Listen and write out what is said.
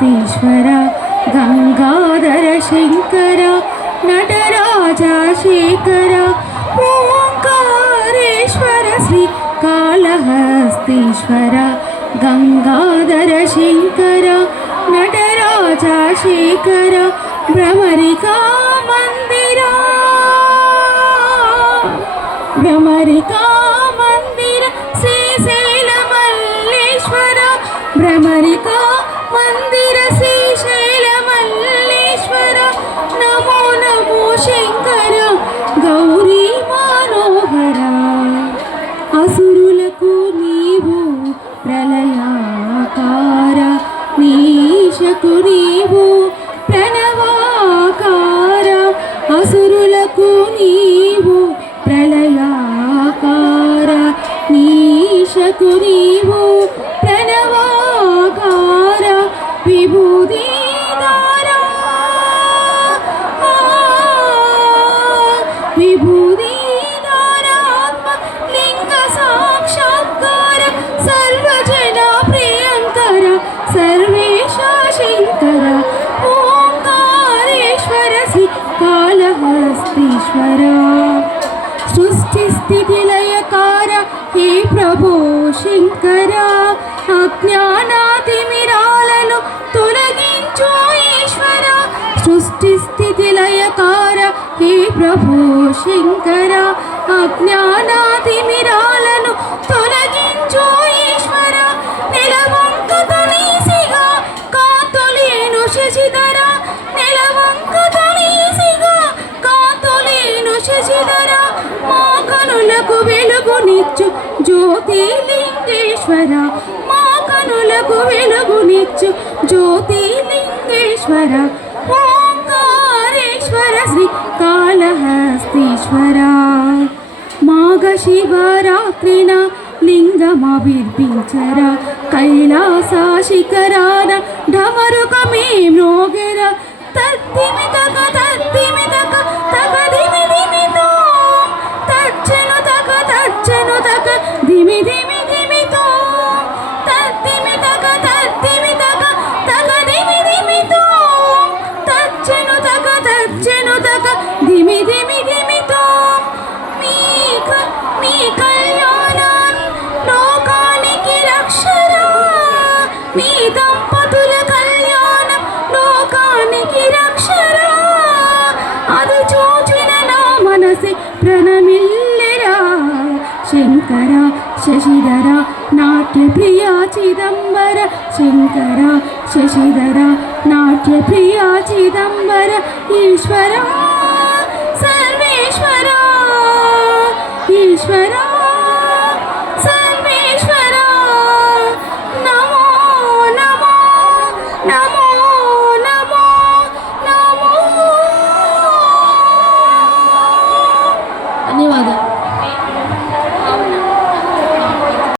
కాళహస్తీశ్వర గంగాధర శంకర నటరాజ శేఖర ఓంకారేశ్వర శ్రీ కాళహస్తీశ్వర గంగాధర శంకర నటరాజ శేఖర భ్రమరికా మందిర భ్రమరికా మందిర శ్రీశైల మల్లేశ్వర భ్రమరికా మందిర శ్రీశైల మల్లేశ్వర నమో నమో శంకర గౌరీ మనోహర అసురులకు నీవు ప్రళయాకార నీశకు నీవు ప్రణవాకార అసురులకు నీవు ప్రళయాకార నీశకు నీవు ప్రణవాకార విభూతిధార విభూతిధారాత్మ లింగ సాక్షాత్కార సర్వజన ప్రియంకర సర్వేశ శంకర ఓంకారేశ్వర శ్రీ కాళహస్తీశ్వర సృష్టి స్థితి లయకార హే ప్రభో శంకర అజ్ఞానాతిమిరాలను తొలగించు ఈశ్వర సృష్టి స్థితి లయకార హే ప్రభో శంకర అజ్ఞానాతిమిరాలను తొలగించు ఈశ్వర నెలవంక తనీసిగా కాంతులేను శశిధర నెలవంక తనీసిగా కాంతులేను శశిధర మా కనులకు వెలుగునిచ్చు జ్యోతిలింగేశ్వర మా కనులకు వెలుగునిచ్చు జ్యోతిలింగేశ్వర ఓంకారేశ్వర శ్రీ కాళహస్తీశ్వర మాఘ శివరాత్రిన లింగమభిర్పించర కైలాస శిఖరాన ఢమరుకమే మ్రోగెర తద్దిమితక తద్దిమితక తక ధిమి ధిమితో తచ్చను తక ధిమి ధిమి ధిమితో తద్దిమితక తద్దిమితక తక ధిమి ధిమితో తచ్చను తక ధిమి ధిమి ధిమితో మీ కళ్యాణం లోకానికి రక్షరా మీ దంపతుల కళ్యాణం లోకానికి రక్షరా అది చూచిన నా మనసి ప్రణమిల్లెరా శంకర శశిధర నాట్య ప్రియా చిదంబర శంకర శశిధర నాట్య ప్రియా చిదంబర ఈశ్వర